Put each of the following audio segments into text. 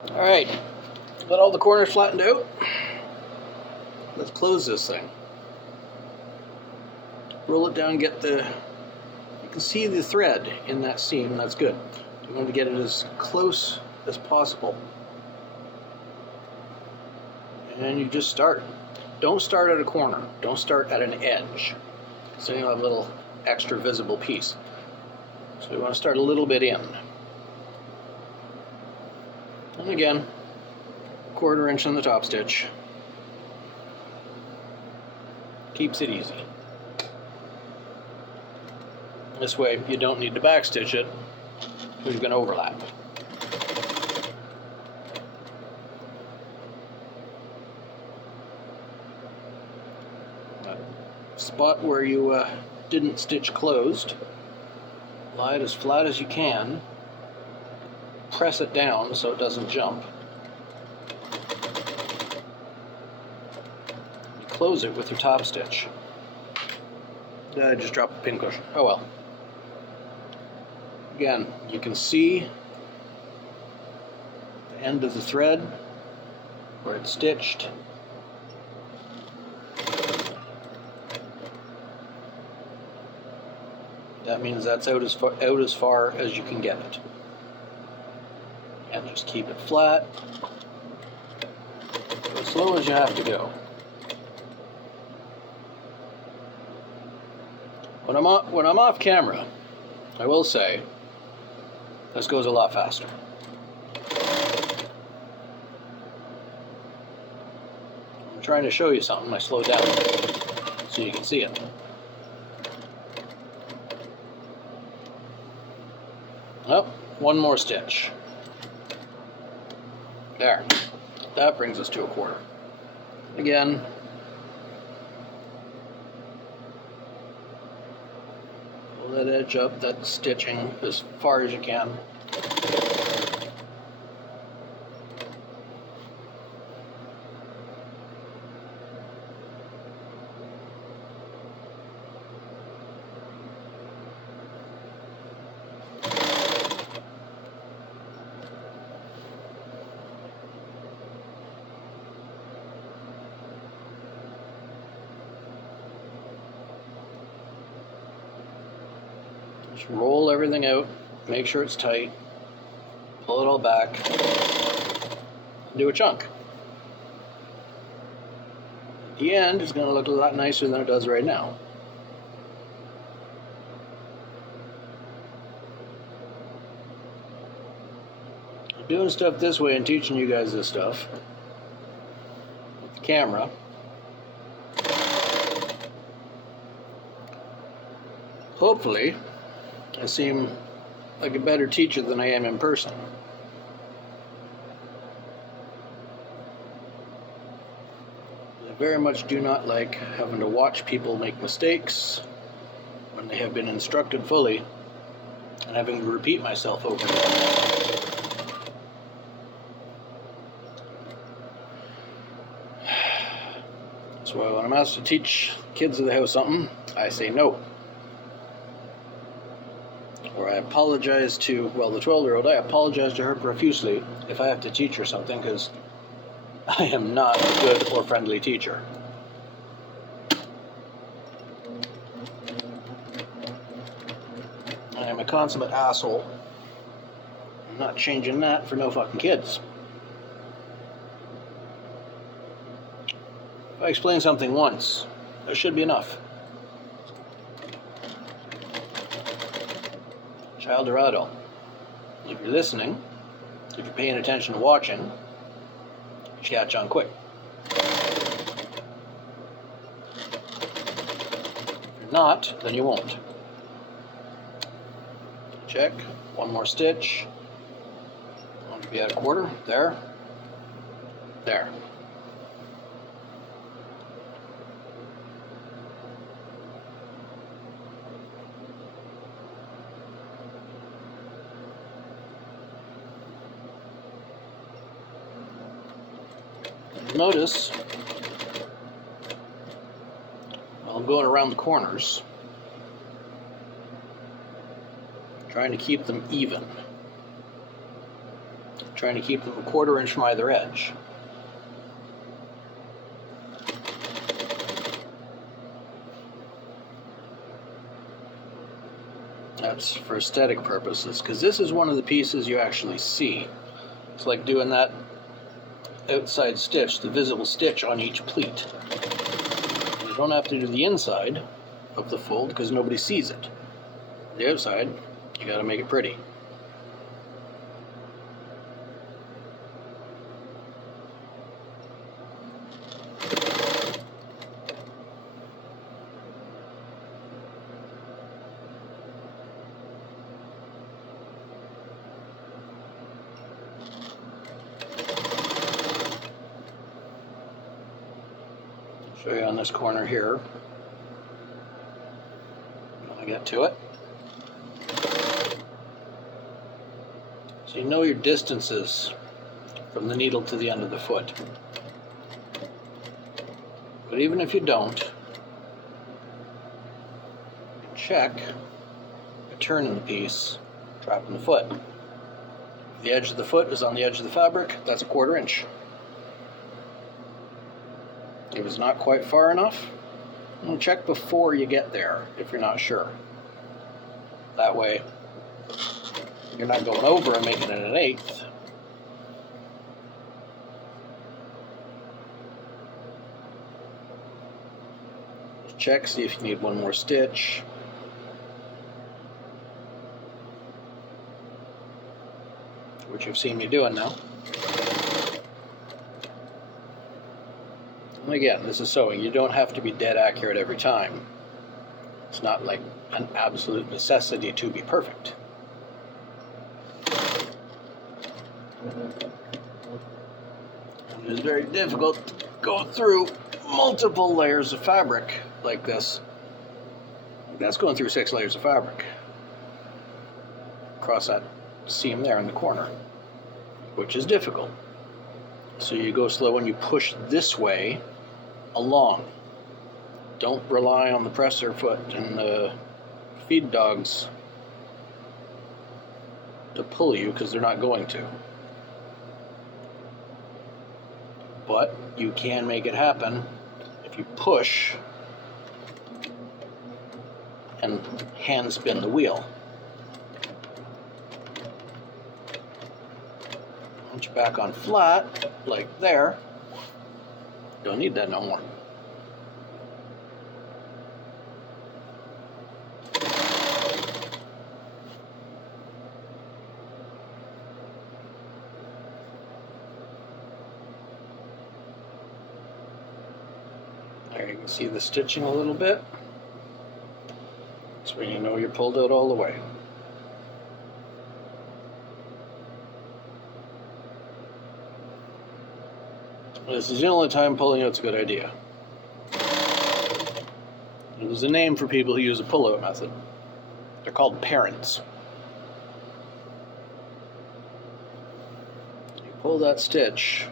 Alright, got all the corners flattened out. Let's close this thing. Roll it down, get the... You can see the thread in that seam, that's good. You want to get it as close as possible. And you just start. Don't start at a corner. Don't start at an edge. So you'll have a little extra visible piece. So you want to start a little bit in. And again, 1/4 inch on the top stitch. Keeps it easy. This way you don't need to backstitch it, because you're going to overlap. That spot where you didn't stitch closed, lie it as flat as you can. Press it down so it doesn't jump. You close it with your top stitch. I just dropped the pin cushion. Oh well. Again, you can see the end of the thread where it's stitched. That means that's out as far as you can get it. And just keep it flat, as slow as you have to go. When I'm off camera, I will say this goes a lot faster. I'm trying to show you something. I slowed down so you can see it. Oh, one more stitch. There. That brings us to 1/4. Again, pull that edge up, that stitching as far as you can. Just roll everything out, make sure it's tight, pull it all back, do a chunk. At the end, it's going to look a lot nicer than it does right now. I'm doing stuff this way and teaching you guys this stuff with the camera. Hopefully, I seem like a better teacher than I am in person. I very much do not like having to watch people make mistakes when they have been instructed fully and having to repeat myself over and over. That's why when I'm asked to teach kids of the house something, I say no. Or I apologize to, well, the 12-year-old, I apologize to her profusely if I have to teach her something, because I am not a good or friendly teacher. I am a consummate asshole. I'm not changing that for no fucking kids. If I explain something once, that should be enough. Child or adult. If you're listening, if you're paying attention to watching, you should catch on quick. If you're not, then you won't. Check. One more stitch. I want to be at 1/4. There. There. Notice, while I'm going around the corners, trying to keep them even. trying to keep them a 1/4 inch from either edge. That's for aesthetic purposes, because this is one of the pieces you actually see. It's like doing that outside stitch, the visible stitch on each pleat. You don't have to do the inside of the fold because nobody sees it. The outside, you got to make it pretty. Show you on this corner here when I get to it. So you know your distances from the needle to the end of the foot. But even if you don't, you can check a turn in the piece, trapping the foot. If the edge of the foot is on the edge of the fabric, that's a 1/4 inch. If it's not quite far enough, check before you get there if you're not sure. That way, you're not going over and making it an 1/8. Just check, see if you need one more stitch. Which you've seen me doing now. And again, this is sewing. You don't have to be dead accurate every time. It's not like an absolute necessity to be perfect. It is very difficult to go through multiple layers of fabric like this. That's going through 6 layers of fabric. Across that seam there in the corner, which is difficult. So you go slow and you push this way along. Don't rely on the presser foot and the feed dogs to pull you, because they're not going to. But you can make it happen if you push and hand spin the wheel. Once you're back on flat, like there, don't need that no more. There you can see the stitching a little bit. That's when you know you're pulled out all the way. This is the only time pulling out's a good idea. There's a name for people who use a pull-out method. They're called parents. You pull that stitch,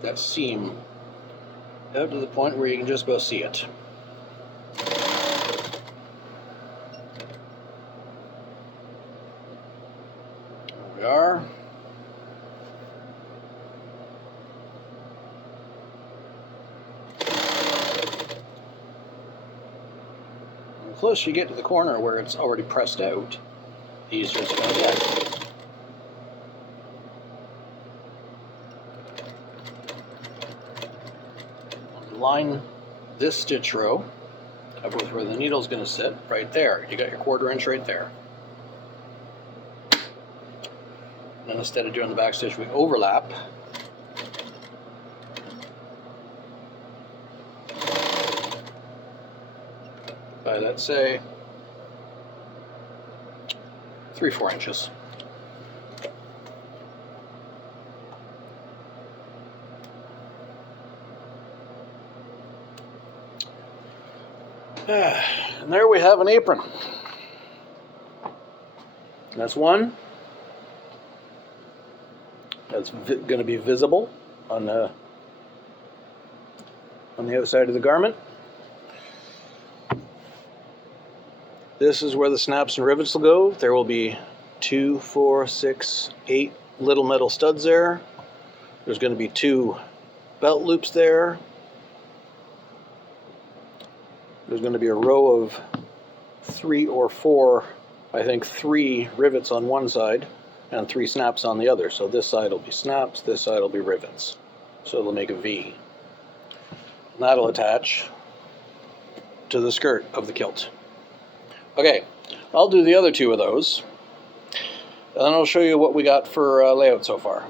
that seam, out to the point where you can just about see it. There we are. The closer you get to the corner where it's already pressed out, the easier it's going to get. Line this stitch row up with where the needle's going to sit, right there. You got your 1/4 inch right there. And then instead of doing the back stitch, we overlap. By, let's say, 3-4 inches. And there we have an apron. That's one that's going to be visible on the outside of the garment. This is where the snaps and rivets will go. There will be 2, 4, 6, 8 little metal studs there. There's going to be 2 belt loops there. There's going to be a row of 3 or 4, I think 3 rivets on one side and 3 snaps on the other. So this side will be snaps, this side will be rivets. So it'll make a V. And that'll attach to the skirt of the kilt. Okay, I'll do the other 2 of those, and then I'll show you what we got for layout so far.